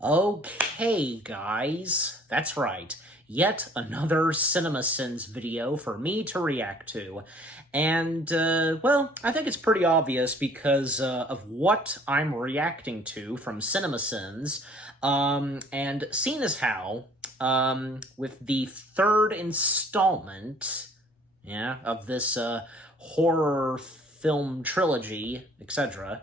Okay, guys, that's right. Yet another CinemaSins video for me to react to. And, well, I think it's pretty obvious because of what I'm reacting to from CinemaSins. And seeing as how, with the third installment, of this horror film trilogy, etc.,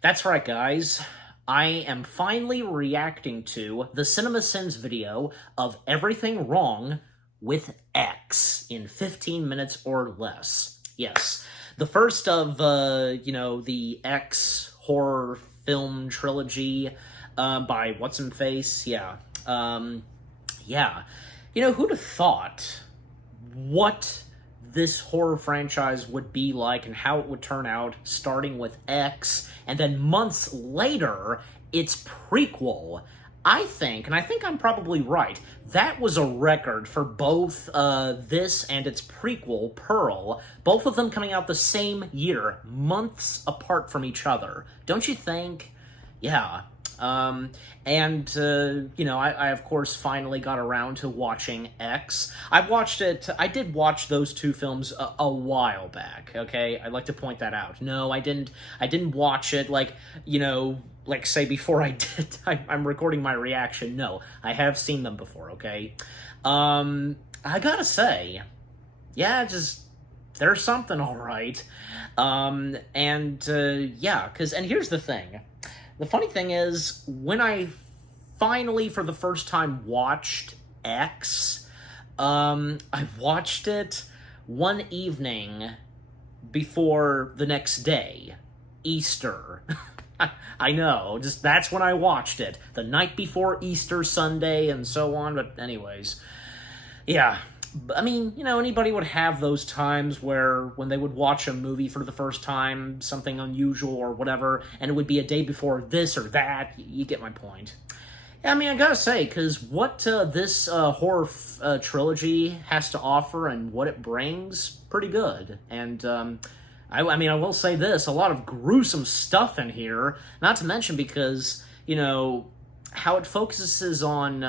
that's right, guys. I am finally reacting to the CinemaSins video of Everything Wrong with X in 15 minutes or less. Yes, the first of, the X horror film trilogy by What's-Him-Face. Yeah. Who'd have thought what this horror franchise would be like and how it would turn out, starting with X, and then months later, its prequel. I think I'm probably right, that was a record for both this and its prequel, Pearl, both of them coming out the same year, months apart from each other. Don't you think? Yeah. I of course finally got around to watching X. I did watch those two films a while back, okay? I'd like to point that out. No, I didn't watch it say before I did, I'm recording my reaction. No, I have seen them before, okay? I gotta say, yeah, just, there's something alright. And here's the thing. The funny thing is, when I finally, for the first time, watched X, I watched it one evening before the next day, Easter. I know, just that's when I watched it. The night before Easter Sunday and so on, but anyways. Yeah. I mean, anybody would have those times where when they would watch a movie for the first time, something unusual or whatever, and it would be a day before this or that. You get my point. I mean, I gotta say, because what this horror trilogy has to offer and what it brings, pretty good. And, I will say this, a lot of gruesome stuff in here, not to mention because, how it focuses on,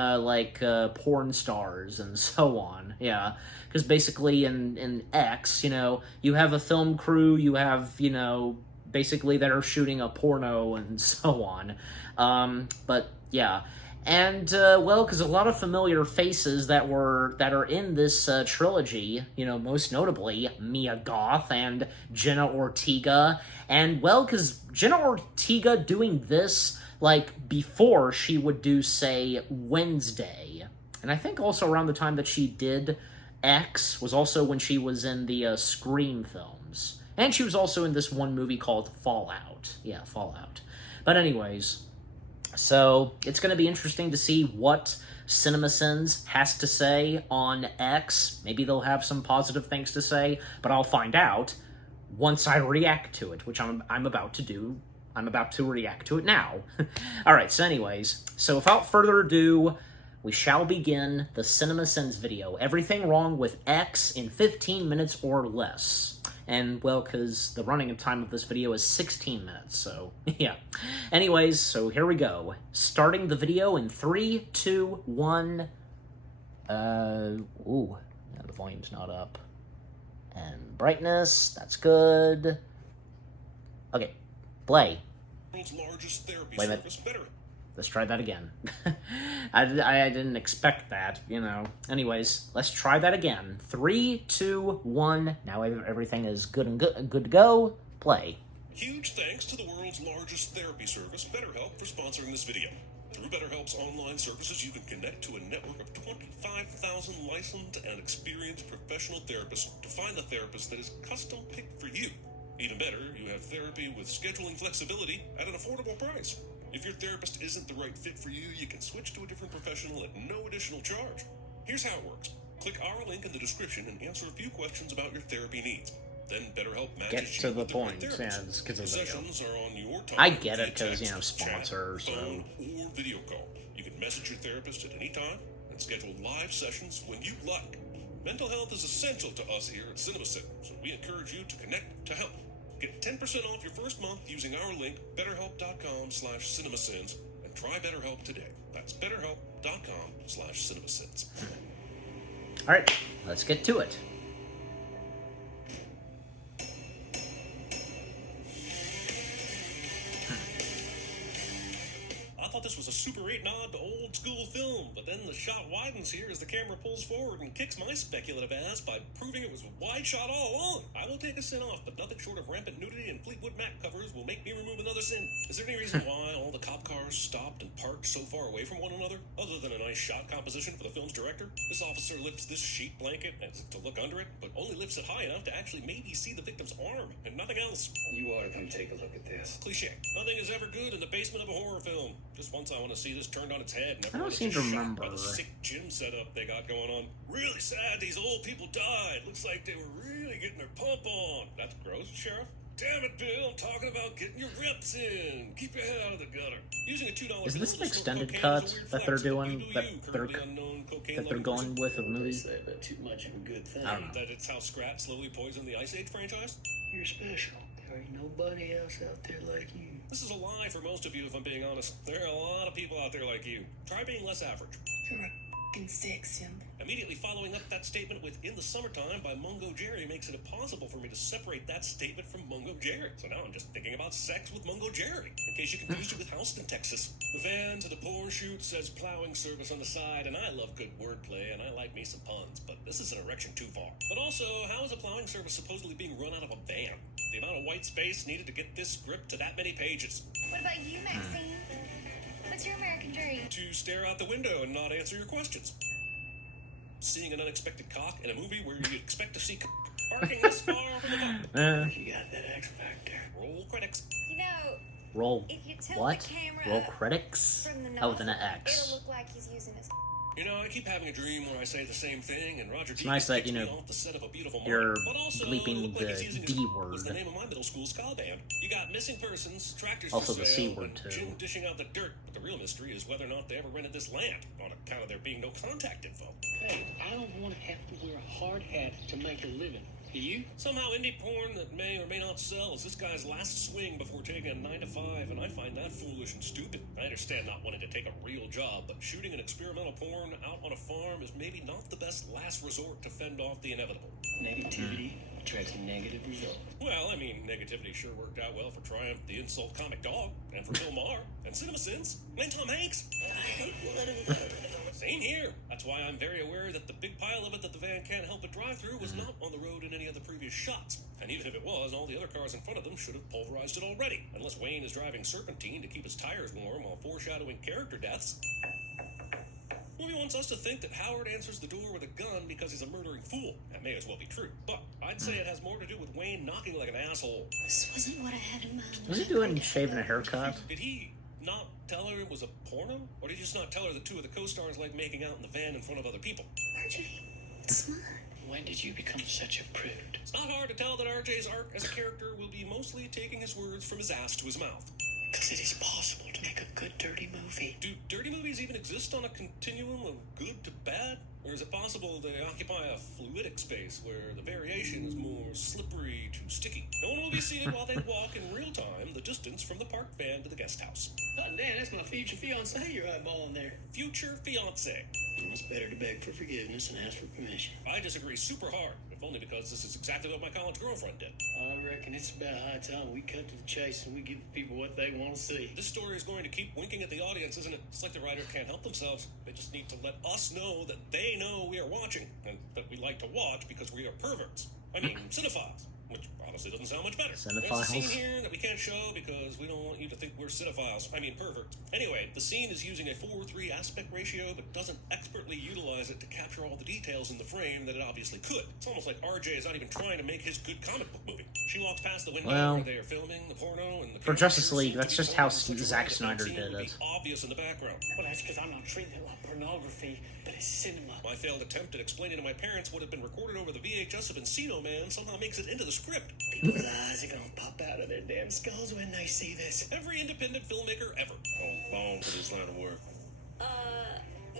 porn stars and so on, yeah. Because basically in X, you have a film crew, you have, basically that are shooting a porno and so on. But, yeah. And, because a lot of familiar faces that are in this trilogy, most notably Mia Goth and Jenna Ortega. And, because Jenna Ortega doing this, before she would do, say, Wednesday. And I think also around the time that she did X was also when she was in the Scream films. And she was also in this one movie called Fallout. Yeah, Fallout. But anyways, so it's going to be interesting to see what CinemaSins has to say on X. Maybe they'll have some positive things to say, but I'll find out once I react to it, which I'm about to do. I'm about to react to it now. Alright, so anyways, so without further ado, we shall begin the CinemaSins video. Everything Wrong with X in 15 minutes or less. And, well, because the running time of this video is 16 minutes, so, yeah. Anyways, so here we go. Starting the video in 3, 2, 1... the volume's not up. And brightness, that's good. Okay. Play. World's largest therapy Wait a minute. service, Better. Let's try that again. I didn't expect that, Anyways, let's try that again. 3, 2, 1. Now everything is good to go. Play. Huge thanks to the world's largest therapy service, BetterHelp, for sponsoring this video. Through BetterHelp's online services, you can connect to a network of 25,000 licensed and experienced professional therapists to find the therapist that is custom-picked for you. Even better, you have therapy with scheduling flexibility at an affordable price. If your therapist isn't the right fit for you, you can switch to a different professional at no additional charge. Here's how it works. Click our link in the description and answer a few questions about your therapy needs. Then BetterHelp matches Get to you the with point. right Yeah, therapist. it's because of video. Sessions are on your time. I get it, via because, text, sponsor, chat, so... phone, or video call. You can message your therapist at any time and schedule live sessions when you like. Mental health is essential to us here at CinemaSins, so we encourage you to connect to help. Get 10% off your first month using our link, betterhelp.com/cinemasins, and Try BetterHelp today. That's BetterHelp.com/CinemaSins. All right, let's get to it. I thought this was a Super 8 nod to old school film, but then the shot widens here as the camera pulls forward and kicks my speculative ass by proving it was a wide shot all along. I will take a sin off, but nothing short of rampant nudity and Fleetwood Mac covers will make me remove another sin. Is there any reason why all the cop cars stopped and parked so far away from one another, other than a nice shot composition for the film's director? This officer lifts this sheet blanket as if to look under it, but only lifts it high enough to actually maybe see the victim's arm, and nothing else. You ought to come take a look at this. Cliche. Nothing is ever good in the basement of a horror film. Just once I want to see this turned on its head and I don't everyone is seem to just shocked remember. by the sick gym setup they got going on. Really sad these old people died. Looks like they were really getting their pump on. That's gross, Sheriff. Damn it, Bill. I'm talking about getting your reps in. Keep your head out of the gutter. Using a $2 Is this bill an to smoke extended cocaine cut is a weird that flex, they're but doing, you do that you, they're currently unknown cocaine that they're loving going person. with of the They movie? say about too much of a good thing. I don't know. That it's how Scrat slowly poisoned the Ice Age franchise? You're special. There ain't nobody else out there like you. This is a lie for most of you, if I'm being honest. There are a lot of people out there like you. Try being less average. You're a f***ing sex symbol. Immediately following up that statement with In the Summertime by Mungo Jerry makes it impossible for me to separate that statement from Mungo Jerry. So now I'm just thinking about sex with Mungo Jerry, in case you confused it with Houston, Texas. The van to the porn shoot says plowing service on the side, and I love good wordplay, and I like me some puns, but this is an erection too far. But also, how is a plowing service supposedly being run out of a van? The amount of white space needed to get this script to that many pages. What about you, Maxine? What's your American dream? To stare out the window and not answer your questions. Seeing an unexpected cock in a movie where you'd expect to see parking this far from the top. You got that X factor. Roll critics. You know, Roll if you tilt what? the camera Roll up critics? from the Oh, with an nozzle, X. it'll look like he's using his. You know, I keep having a dream where I say the same thing, and Roger It's nice that, kicks you me know, off the set of A Beautiful Mind, you're but also bleeping look like he's the using D his- word. was the name of my middle school ska band. You got missing persons, tractors Also for the sale, C word, and too. Jim dishing out the dirt. But the real mystery is whether or not they ever rented this land, on account of there being no contact info. Hey, I don't want to have to wear a hard hat to make a living. Do you? Somehow indie porn that may or may not sell is this guy's last swing before taking a 9 to 5, and I find that foolish and stupid. I understand not wanting to take a real job, but shooting an experimental porn out on a farm is maybe not the best last resort to fend off the inevitable. Negativity attracts negative results. Well, I mean, negativity sure worked out well for Triumph, the Insult Comic Dog, and for Bill Maher, and CinemaSins, and Tom Hanks. Same here. That's why I'm very aware that the big pile of it that the van can't help but drive through was not on the road in any of the previous shots. And even if it was, all the other cars in front of them should have pulverized it already. Unless Wayne is driving serpentine to keep his tires warm while foreshadowing character deaths. Movie wants us to think that Howard answers the door with a gun because he's a murdering fool. That may as well be true. But I'd say it has more to do with Wayne knocking like an asshole. This wasn't what I had in mind. Was he doing shaving a haircut? Did he not tell her it was a porno? Or did he just not tell her that two of the co-stars like making out in the van in front of other people? RJ, it's not. When did you become such a prude? It's not hard to tell that RJ's arc as a character will be mostly taking his words from his ass to his mouth. Because it is possible to make a good dirty movie. Do dirty movies even exist on a continuum of good to bad? Or is it possible they occupy a fluidic space where the variation is more slippery to sticky? No one will be seated while they walk in real time the distance from the park van to the guest house. Oh, Dan, that's my future fiancée you're eyeballing there. Future fiancé. It's better to beg for forgiveness and ask for permission. I disagree super hard, if only because this is exactly what my college girlfriend did. I reckon it's about high time we cut to the chase and we give people what they want to see. This story is going to keep winking at the audience, isn't it? It's like the writer can't help themselves. They just need to let us know that they know we are watching, and that we like to watch because we are perverts. I mean, cinephiles. Which honestly doesn't sound much better. There's a scene Cinephiles. here that we can't show because we don't want you to think we're cinephiles. I mean perverts. Anyway, the scene is using a 4:3 aspect ratio, but doesn't expertly utilize it to capture all the details in the frame that it obviously could. It's almost like RJ is not even trying to make his good comic book movie. She walks past the window Well, where they are filming the porno, and the for Justice characters League, seem that's to be just how posed in such a Zack way that Snyder scene did would be it. obvious in the background. Well, that's because I'm not treating it like pornography, but it's cinema. My failed attempt at explaining to my parents what had been recorded over the VHS of Encino Man somehow makes it into the script. People's eyes are gonna pop out of their damn skulls when they see this. Every independent filmmaker ever. I'm born for this line of work.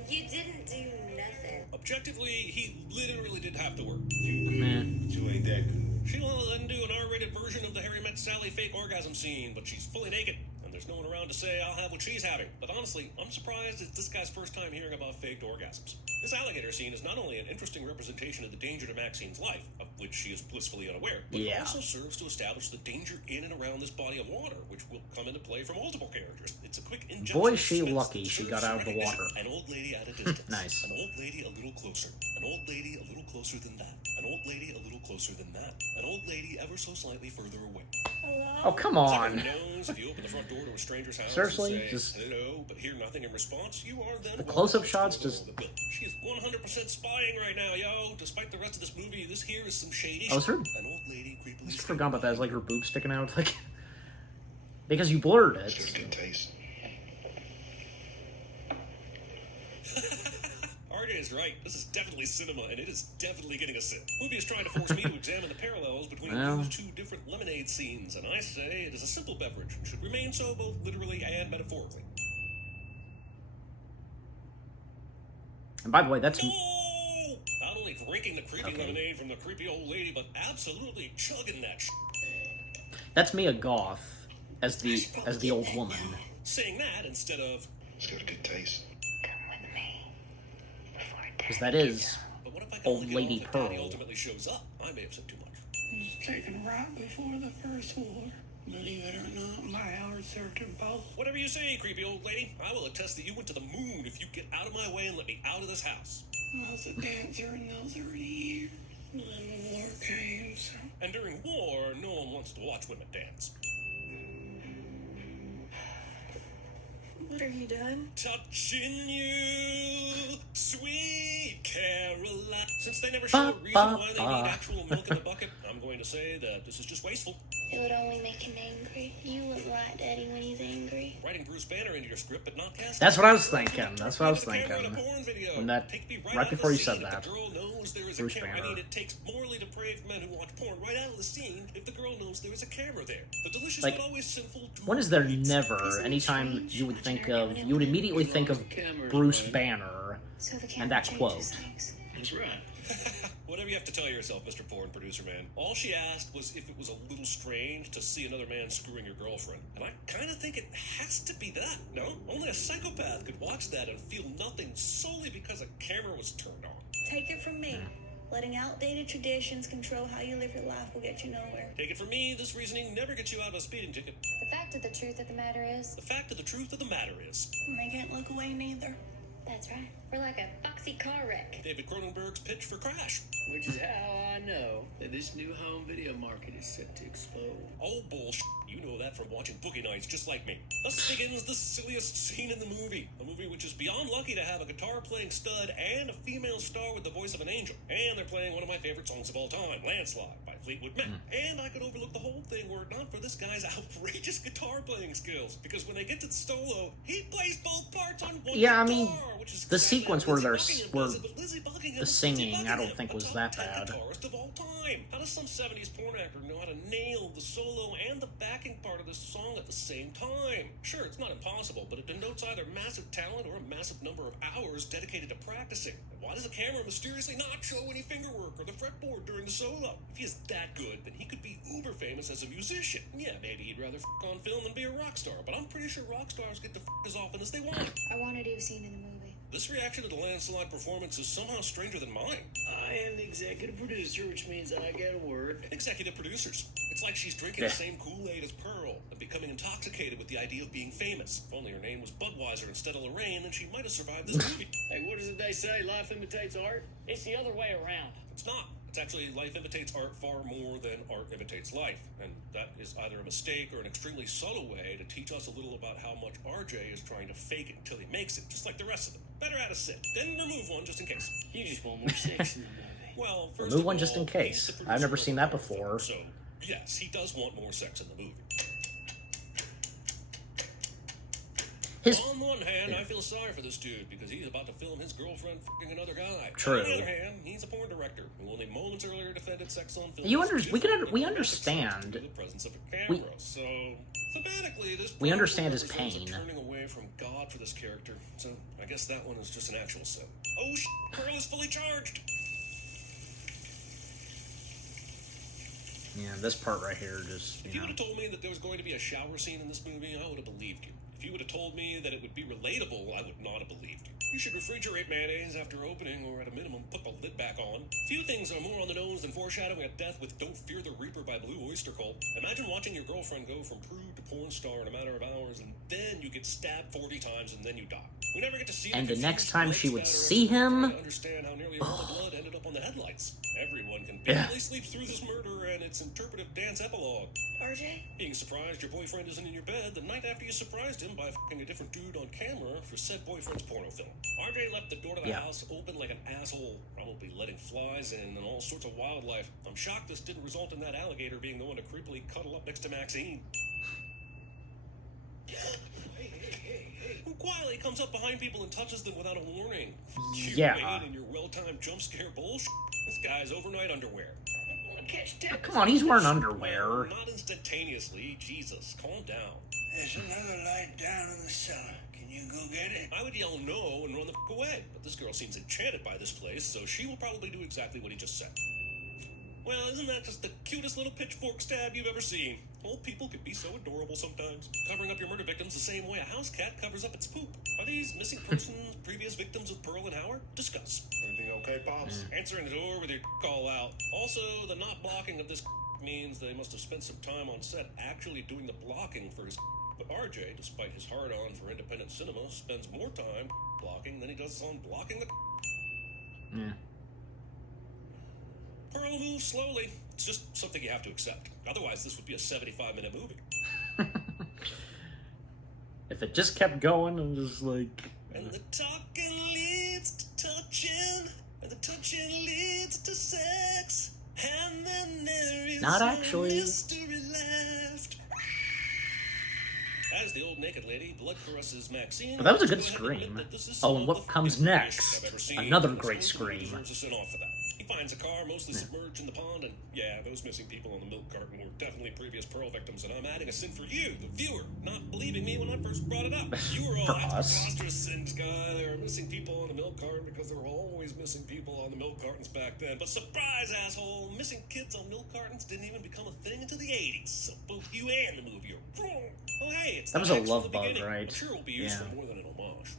You didn't do nothing. Objectively, he literally did have to work. Man. But you ain't that good. Sheila let him do an R-rated version of the Harry Met Sally fake orgasm scene, but she's fully naked, and There's no one around to say I'll have what she's having. But honestly, I'm surprised it's this guy's first time hearing about faked orgasms. This alligator scene is not only an interesting representation of the danger to Maxine's life, of which she is blissfully unaware, but it also serves to establish the danger in and around this body of water, which will come into play for multiple characters. It's a quick injection. Boy, is she lucky she got out of the water. An old lady at a distance. Nice. An old lady a little closer. An old lady a little closer than that. An old lady a little closer than that. An old lady ever so slightly further away. Oh, come on. Knows if you open the front door to a stranger's house Seriously? and say, Just hello, but hear nothing in response, you are then the close-up shots just... She is 100% spying right now, yo. Despite the rest of this movie, this here is some shady I was shit. An old lady creepily... I just forgot about that. It's like her boob sticking out. Like, because you blurred it. It's got a good taste. RJ is right. This is definitely cinema, and it is definitely getting a sip. The movie is trying to force me to examine the parallels between those two different lemonade scenes, and I say it is a simple beverage and should remain so both literally and metaphorically. And by the way, that's... No! Not only drinking the creepy lemonade from the creepy old lady, but absolutely chugging that shit. That's Mia Goth as the old woman. Saying that instead of... It's got a good taste. Because that is But what if I can Old only get Lady off if Pearl. Daddy ultimately shows up? I may have said too much. It was taken right before the First War. Believe it or not, my Howard served them both. Whatever you say, creepy old lady. I will attest that you went to the moon if you get out of my way and let me out of this house. I was a dancer in those early years. Then the war came, so... And during war, no one wants to watch women dance. What have you done? Touching you, sweet Caroline. Since they never show a reason why they need actual milk in the bucket, I'm going to say that this is just wasteful. It would only make him angry. You wouldn't like Daddy when he's angry. Writing Bruce Banner into your script, but not casting. That's what I was thinking. That's what I was The camera in a thinking. porn video. When that, Take me right out of before the you said scene. that. The girl knows there is Bruce a camera. I Banner. mean, it takes morally depraved men who watch porn right out of the scene if the girl knows there is a camera there. The delicious Like, but always sinful. When is there never, anytime you would think of, you would immediately think of Bruce Banner So the and that camera quote. changes things. That's right. Whatever you have to tell yourself, Mr. Porn Producer Man. All she asked was if it was a little strange to see another man screwing your girlfriend. And I kind of think it has to be that, no? Only a psychopath could watch that and feel nothing solely because a camera was turned on. Take it from me. Letting outdated traditions control how you live your life will get you nowhere. Take it from me, this reasoning never gets you out of a speeding ticket. The fact of the truth of the matter is... The fact of the truth of the matter is... And they can't look away neither. That's right. We're like a foxy car wreck. David Cronenberg's pitch for Crash. Which is how I know that this new home video market is set to explode. Oh, bullshit. You know that from watching Boogie Nights just like me. Thus begins the silliest scene in the movie. A movie which is beyond lucky to have a guitar-playing stud and a female star with the voice of an angel. And they're playing one of my favorite songs of all time, Landslide by Fleetwood Mac. And I could overlook the whole thing were it not for this guy's outrageous guitar-playing skills. Because when they get to the solo, he plays both parts on one Yeah, I guitar, mean, which is the sequence where Lizzie they're Buckingham does it, but Lizzie Buckingham the is singing, Lizzie I don't Buckingham, think a was top that 10 bad. guitarist of all time. How does some 70s porn actor know how to nail the solo and the backing part of this song at the same time? Sure, it's not impossible, but it denotes either massive talent or a massive number of hours dedicated to practicing. And why does the camera mysteriously not show any fingerwork or the fretboard during the solo? If he is that good, then he could be uber famous as a musician. Yeah, maybe he'd rather on film than be a rock star, but I'm pretty sure rock stars get to as often as they want. I wanted to have seen in the movie. This reaction to the Landslide performance is somehow stranger than mine. I am the executive producer, which means I get a word. Executive producers. It's like she's drinking the same Kool-Aid as Pearl and becoming intoxicated with the idea of being famous. If only her name was Budweiser instead of Lorraine, then she might have survived this movie. Hey, what does it they say? Life imitates art? It's the other way around. It's not. It's actually life imitates art far more than art imitates life. And that is either a mistake or an extremely subtle way to teach us a little about how much RJ is trying to fake it until he makes it, just like the rest of them. Better add a sit. Then remove one just in case. You just want more sex in the movie. Well, first Remove of one just in all, case. he's the I've never producer seen of that the film, before. So, yes, he does want more sex in the movie. His On one hand, I feel sorry for this dude because he's about to film his girlfriend fucking another guy. True. On the other hand, he's a porn director who only moments earlier defended sex on film. You as we different we than understand. the presence of a camera. We- So, thematically, this We understand his represents a pain. turning away from God for this character. So, I guess that one is just an actual sin. Oh, Pearl is fully charged. Yeah, this part right here just, If you would have told me that there was going to be a shower scene in this movie, I would have believed you. If you would have told me that it would be relatable, I would not have believed you. You should refrigerate mayonnaise after opening, or at a minimum, put the lid back on. Few things are more on the nose than foreshadowing a death with Don't Fear the Reaper by Blue Oyster Cult. Imagine watching your girlfriend go from prude to porn star in a matter of hours, and then you get stabbed 40 times, and then you die. We never get to see And the next confused time blood she would splatter see him... and understand how nearly all the blood ended up on the headlights. Everyone can barely sleep through this murder and its interpretive dance epilogue. RJ? Being surprised your boyfriend isn't in your bed the night after you surprised him by f***ing a different dude on camera for said boyfriend's porno film. RJ left the door to the house open like an asshole, probably letting flies in and all sorts of wildlife. I'm shocked this didn't result in that alligator being the one to creepily cuddle up next to Maxine. Who quietly comes up behind people and touches them without a warning. You and your well-timed jump scare bullshit. This guy's overnight underwear. Come on, he's wearing underwear. Not instantaneously. Jesus, calm down. There's another light down in the cellar. Can you go get it? I would yell no and run the f*** away, but this girl seems enchanted by this place, so she will probably do exactly what he just said. Well, isn't that just the cutest little pitchfork stab you've ever seen? Old people can be so adorable sometimes. Covering up your murder victims the same way a house cat covers up its poop. Are these missing persons previous victims of Pearl and Howard? Discuss. Everything okay, Pops? Answering the door with your call out. Also, the not blocking of this means they must have spent some time on set actually doing the blocking for his. But RJ, despite his hard-on for independent cinema, spends more time blocking than he does on blocking the. Yeah. Pearl moves slowly. It's just something you have to accept. Otherwise, this would be a 75-minute movie. If it just kept going and just like... And the talking leads to touching, and the touching leads to sex, and then there is Not actually. mystery left. As the old naked lady blood caresses Maxine. But that was a good let's go ahead and scream. admit that this is Oh, some and of what the comes f***ing next? I've ever seen. Another This great movie scream. deserves a send-off for that. He finds a car mostly submerged in the pond, and yeah, those missing people on the milk carton were definitely previous Pearl victims, and I'm adding a sin for you, the viewer, not believing me when I first brought it up. You were all preposterous sins, guy. There were missing people on the milk carton because there were always missing people on the milk cartons back then. But surprise, asshole, missing kids on milk cartons didn't even become a thing until the 80s. So both you and the movie are wrong. Oh, hey, it's That was the a X from love the bug, beginning. right? I'm sure it will be used Yeah. for more than an homage.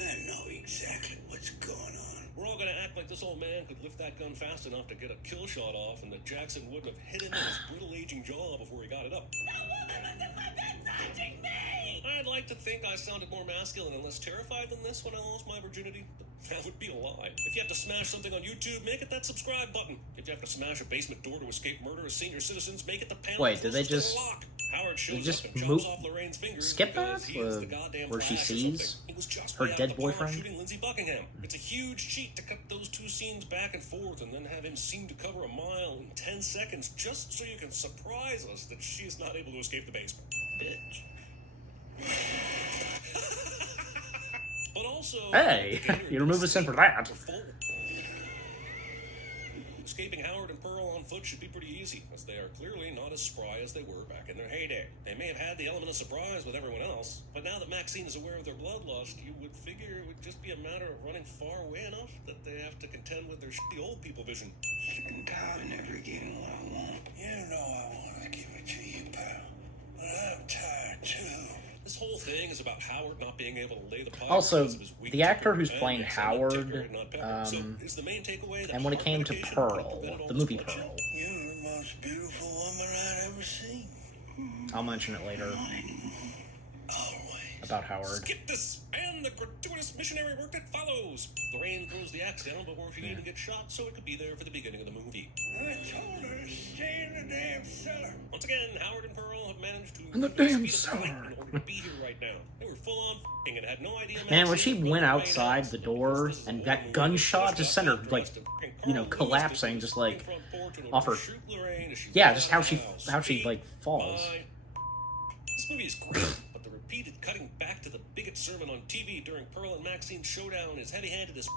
I know exactly what's going on. We're all gonna act like this old man could lift that gun fast enough to get a kill shot off, and that Jackson wouldn't have hit him in his brittle aging jaw before he got it up. I'd like to think I sounded more masculine and less terrified than this when I lost my virginity, but that would be a lie. If you have to smash something on YouTube, make it that subscribe button. If you have to smash a basement door to escape murder as senior citizens, make it the panel. Wait, did they closest to just... the lock. Howard They shows just up and move... chops off Lorraine's fingers skip because that? he is the goddamn Where she Flash or sees something. He was just her way out dead the bar boyfriend? shooting Lindsey Buckingham. It's a huge cheat to cut those two scenes back and forth and then have him seem to cover a mile in 10 seconds just so you can surprise us that she is not able to escape the basement. Bitch. But also, Hey, you remove a sin for that. Escaping Howard and Pearl on foot should be pretty easy, as they are clearly not as spry as they were back in their heyday. They may have had the element of surprise with everyone else, but now that Maxine is aware of their bloodlust, you would figure it would just be a matter of running far away enough that they have to contend with their shitty old people vision. Sick and tired of never getting what I want. You know I want to give it to you, pal. But I'm tired, too. This whole thing is about Howard not being able to lay the pipe. Also, because of his weak the actor who's temper playing and Howard, so is the main takeaway that and when it came to medication Pearl, prevented all the this movie bloodshed? Pearl, You're the most beautiful woman I've ever seen. I'll mention it later, Always. about Howard. Skip this and the gratuitous missionary work that follows. Lorraine throws the axe down before she even gets shot, so it could be there for the beginning of the movie. I told her to stay in the damn cellar. Once again, Howard and Pearl have managed to In the move at damn speed of light cellar. in order to be here right now. They were full on f***ing and had no idea. Man, when Maxine she was went gonna outside remain the out, door because this is and a that war movie, gunshot so just she sent her, got like, arrested. And you know, Carl Lewis collapsing, did just this like, front porch in order off to her... shoot Lorraine as she Yeah, ran just out how of she, the house. how she, like, falls. Bye. This movie is great, but the repeated cutting back to the bigot sermon on TV during Pearl and Maxine's showdown is heavy-handed as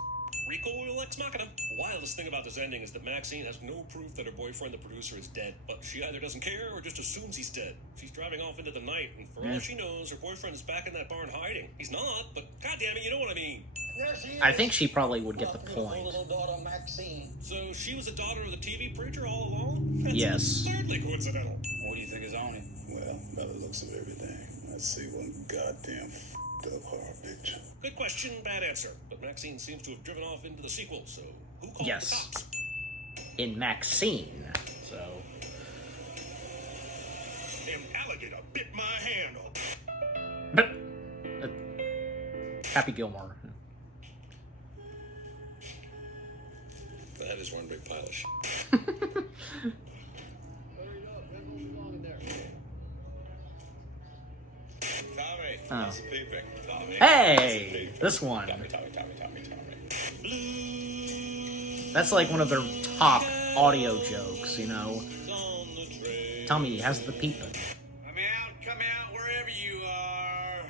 recoil ex machina. The wildest thing about this ending is that Maxine has no proof that her boyfriend, the producer, is dead, but she either doesn't care or just assumes he's dead. She's driving off into the night, and for all she knows, her boyfriend is back in that barn hiding. He's not, but goddamn it, you know what I mean. There she is. I think she probably would get the My beautiful point. little daughter, Maxine. So she was a daughter of the TV preacher all along? That's Yes. absurdly coincidental. What do you think is on it? Well, by the looks of everything, I see one goddamn up horror picture. Good question, bad answer. But Maxine seems to have driven off into the sequel, so who called Yes. the cops? In Maxine. So, An alligator bit my hand off. but Happy Gilmore. That is one big pile of shit. Hurry up, man, what's wrong in there? Tommy, Oh. he's peeping. Tommy. Hey, he's peeping. this one. Tommy. That's like one of their top audio jokes, you know. Tommy has the peeping. Come out, wherever you are.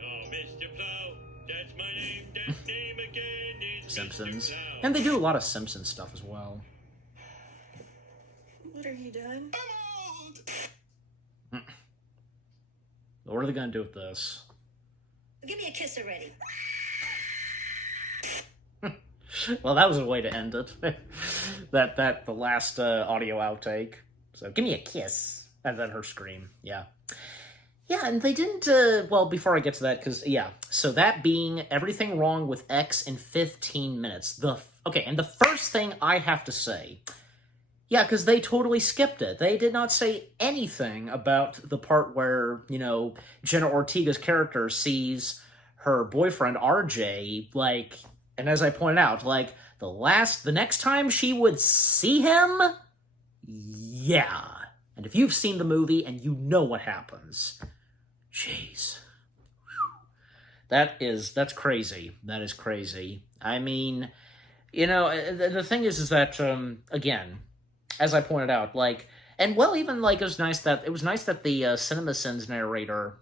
Oh, Mr. Plow, that's my name. That name again is Simpsons. Mr. Plow. And they do a lot of Simpsons stuff as well. What are you done? What are they gonna do with this? Give me a kiss already. Well, that was a way to end it. that the last audio outtake. So, give me a kiss. And then her scream. Yeah. Yeah, and they didn't, well, before I get to that, because, yeah. So that being everything wrong with X in 15 minutes. Okay, and the first thing I have to say, yeah, because they totally skipped it. They did not say anything about the part where, you know, Jenna Ortega's character sees her boyfriend, RJ, like, and as I pointed out, like, the next time she would see him, yeah. And if you've seen the movie and you know what happens, jeez. That's crazy. That is crazy. I mean, you know, the thing is that, again, as I pointed out, like, and well, even, like, it was nice that the CinemaSins narrator,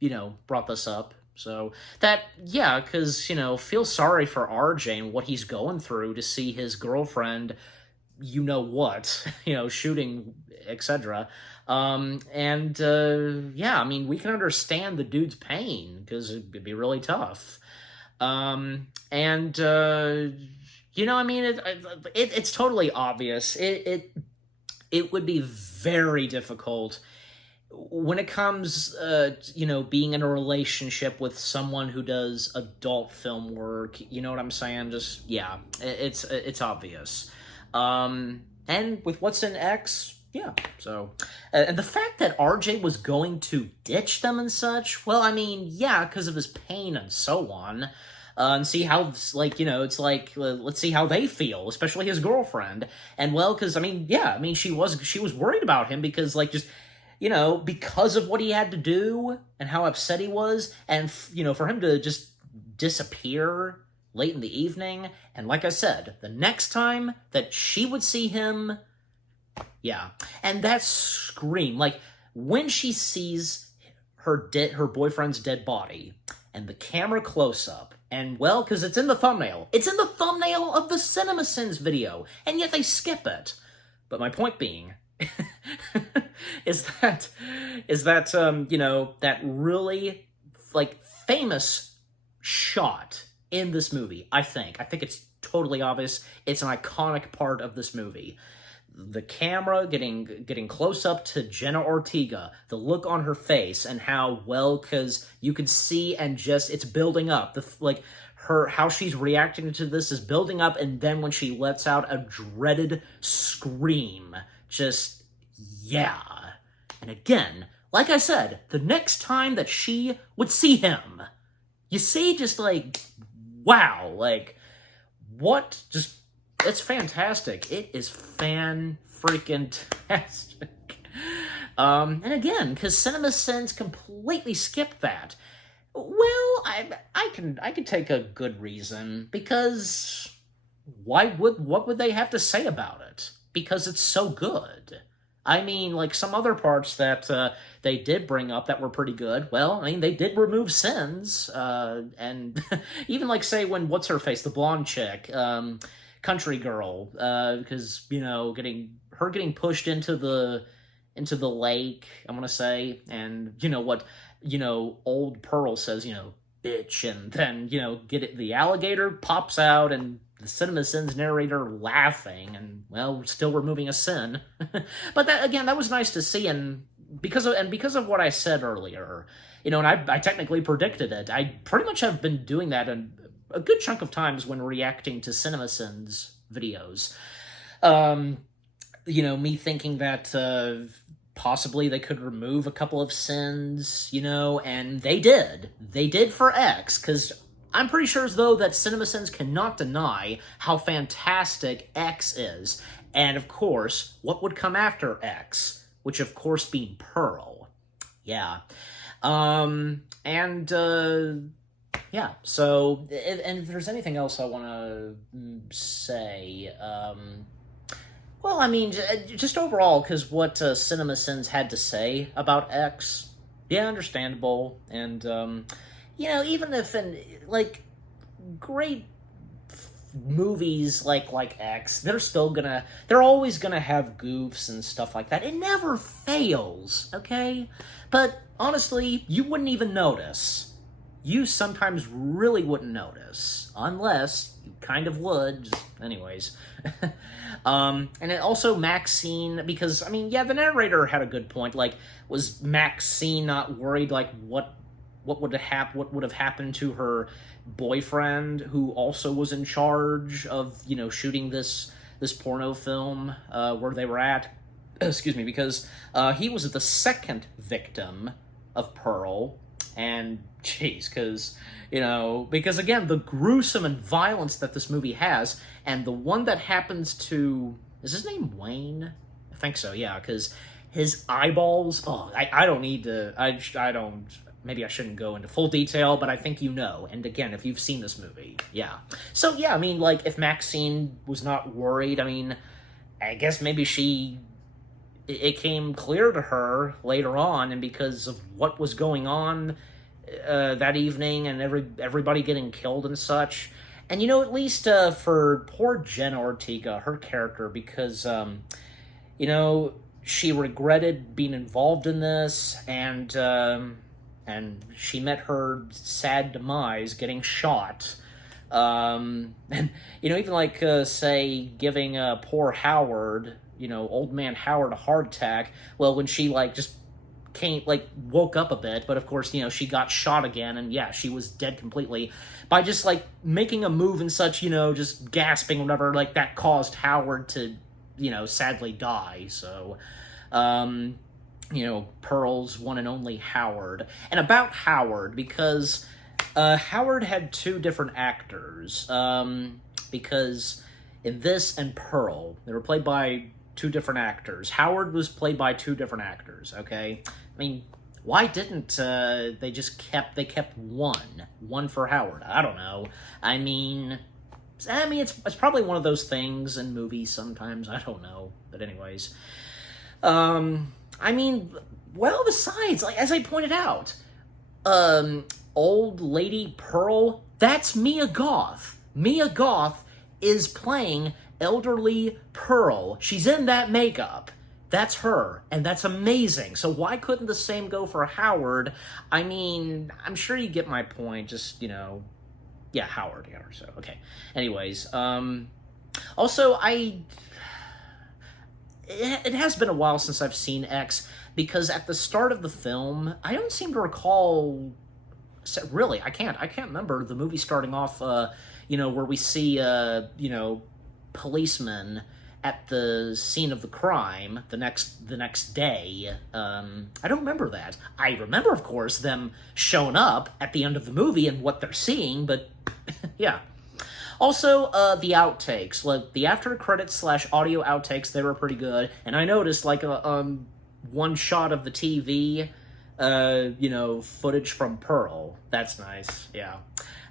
you know, brought this up. So, that, yeah, because, you know, feel sorry for RJ and what he's going through to see his girlfriend, you know what, you know, shooting, etc. Yeah, I mean, we can understand the dude's pain, because it'd be really tough. You know, I mean, it's totally obvious. It would be very difficult when it comes, you know, being in a relationship with someone who does adult film work. You know what I'm saying? Just, yeah, it's obvious. And with what's in X, yeah, so, and the fact that RJ was going to ditch them and such, well, I mean, yeah, because of his pain and so on, and see how, like, you know, it's like, let's see how they feel, especially his girlfriend, and, well, because, I mean, yeah, I mean, she was worried about him, because, like, just, you know, because of what he had to do, and how upset he was, and, you know, for him to just disappear late in the evening, and like I said, the next time that she would see him, yeah, and that scream, like, when she sees her boyfriend's dead body, and the camera close-up, and, well, because it's in the thumbnail of the CinemaSins video, and yet they skip it. But my point being, is that, you know, that really, like, famous shot in this movie, I think it's totally obvious. It's an iconic part of this movie. The camera getting close up to Jenna Ortega, the look on her face, and how, well, because you can see and just, it's building up. How she's reacting to this is building up, and then when she lets out a dreaded scream, just, yeah. And again, like I said, the next time that she would see him, you see, just like, wow, like, what, just, it's fantastic. It is fan-freaking-tastic. And again, because CinemaSins completely skipped that. Well, I can take a good reason, because what would they have to say about it? Because it's so good. I mean, like, some other parts that they did bring up that were pretty good, well, I mean, they did remove sins, and even, like, say, when, what's-her-face, the blonde chick, Country Girl, because, you know, getting pushed into the lake, I'm gonna say, and, you know, what, you know, old Pearl says, you know, bitch, and then, the alligator pops out, and the CinemaSins narrator laughing, and, well, still removing a sin. But that was nice to see, and because of what I said earlier, and I technically predicted it, I pretty much have been doing that in a good chunk of times when reacting to CinemaSins videos. Me thinking that, possibly they could remove a couple of sins, and they did. They did for X, because I'm pretty sure as though that CinemaSins cannot deny how fantastic X is. And, of course, what would come after X? Which, of course, being Pearl. Yeah. Yeah, so, and if there's anything else I want to say, well, I mean, just overall, because what CinemaSins had to say about X, yeah, understandable, and, even if, great movies like X, they're always gonna have goofs and stuff like that. It never fails, okay? But, honestly, you wouldn't even notice. You sometimes really wouldn't notice, unless you kind of would, anyways. And it also Maxine, because, I mean, yeah, the narrator had a good point, was Maxine not worried, what would have happened to her boyfriend, who also was in charge of, shooting this porno film, where they were at, excuse me, because, he was the second victim of Pearl, and, jeez, because again, the gruesome and violence that this movie has, and the one that happens to, is his name Wayne? I think so, yeah, because his eyeballs, I don't need to, I don't, maybe I shouldn't go into full detail, but I think and again, if you've seen this movie, yeah. So, yeah, I mean, if Maxine was not worried, I mean, I guess maybe it came clear to her later on, and because of what was going on that evening, and everybody getting killed and such, and at least for poor Jenna Ortega, her character, because she regretted being involved in this, and she met her sad demise getting shot. And even say giving poor Howard, old man Howard, a heart attack. Well, when she just woke up a bit, but of course, she got shot again, and yeah, she was dead completely by just making a move and such, just gasping, whatever, that caused Howard to, sadly die. So, Pearl's one and only Howard. And about Howard, because Howard had two different actors, because in this and Pearl, they were played by two different actors. Howard was played by two different actors, okay? I mean, why didn't they kept one for Howard? I don't know. I mean, it's probably one of those things in movies sometimes, I don't know. But anyways, I mean, well, besides, as I pointed out, old lady Pearl, that's Mia Goth. Mia Goth is playing elderly Pearl. She's in that makeup. That's her, and that's amazing. So why couldn't the same go for Howard? I mean, I'm sure you get my point, just, yeah, Howard, yeah, so, okay. Anyways, also, it has been a while since I've seen X, because at the start of the film, I don't seem to recall, really, I can't remember the movie starting off, where we see, policemen at the scene of the crime the next day. I don't remember that. I remember, of course, them showing up at the end of the movie and what they're seeing, but yeah. Also, the outtakes, the after credits / audio outtakes, they were pretty good, and I noticed one shot of the TV, footage from Pearl. That's nice, yeah.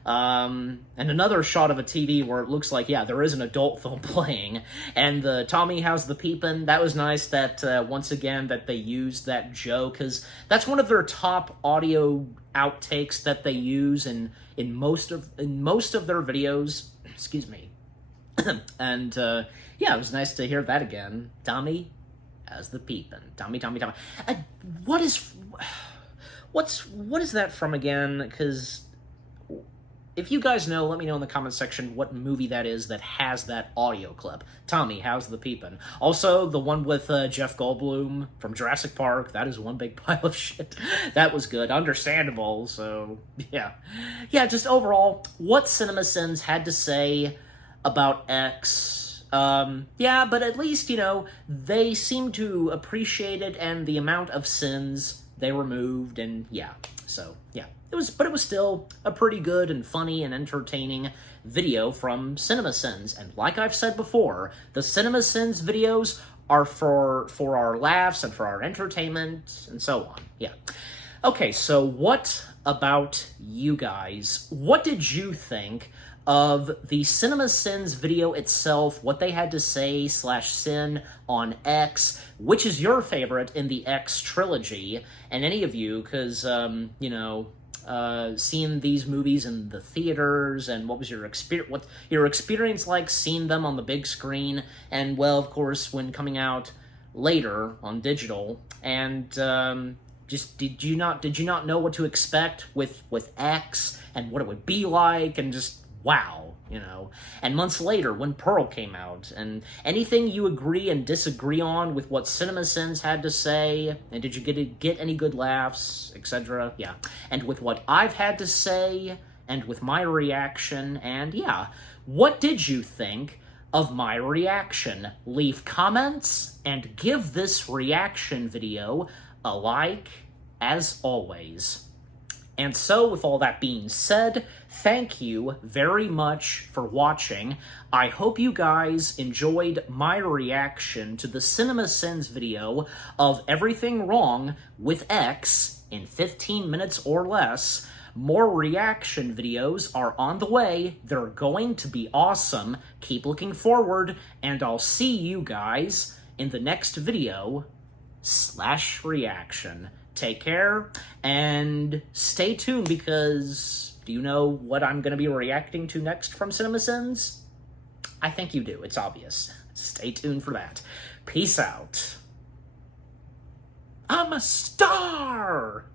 And another shot of a TV where it looks like, yeah, there is an adult film playing. And the Tommy How's the Peepin', that was nice that, once again, that they used that joke, because that's one of their top audio outtakes that they use in most of their videos. Excuse me. And, yeah, it was nice to hear that again. Tommy How's the Peepin'. Tommy. What is that from again? Because if you guys know, let me know in the comment section what movie that is that has that audio clip. Tommy, how's the peepin'? Also, the one with Jeff Goldblum from Jurassic Park, that is one big pile of shit. That was good. Understandable, so, yeah. Yeah, just overall, what CinemaSins had to say about X. Yeah, but at least, you know, they seem to appreciate it and the amount of sins they removed, and yeah, so, yeah. It was still a pretty good and funny and entertaining video from CinemaSins. And like I've said before, the CinemaSins videos are for our laughs and for our entertainment and so on. Yeah. Okay, so what about you guys? What did you think of the CinemaSins video itself, what they had to say /sin on X? Which is your favorite in the X trilogy? And any of you, because, you know, seeing these movies in the theaters, and what was your experience like seeing them on the big screen, and, well, of course, when coming out later on digital, and just did you not know what to expect with X and what it would be like, and just wow, you know. And months later, when Pearl came out, and anything you agree and disagree on with what CinemaSins had to say, and did you get any good laughs, etc. Yeah. And with what I've had to say, and with my reaction, and yeah, what did you think of my reaction? Leave comments, and give this reaction video a like, as always. And so, with all that being said, thank you very much for watching. I hope you guys enjoyed my reaction to the CinemaSins video of everything wrong with X in 15 minutes or less. More reaction videos are on the way. They're going to be awesome. Keep looking forward, and I'll see you guys in the next video /reaction. Take care, and stay tuned, because do you know what I'm going to be reacting to next from CinemaSins? I think you do. It's obvious. Stay tuned for that. Peace out. I'm a star!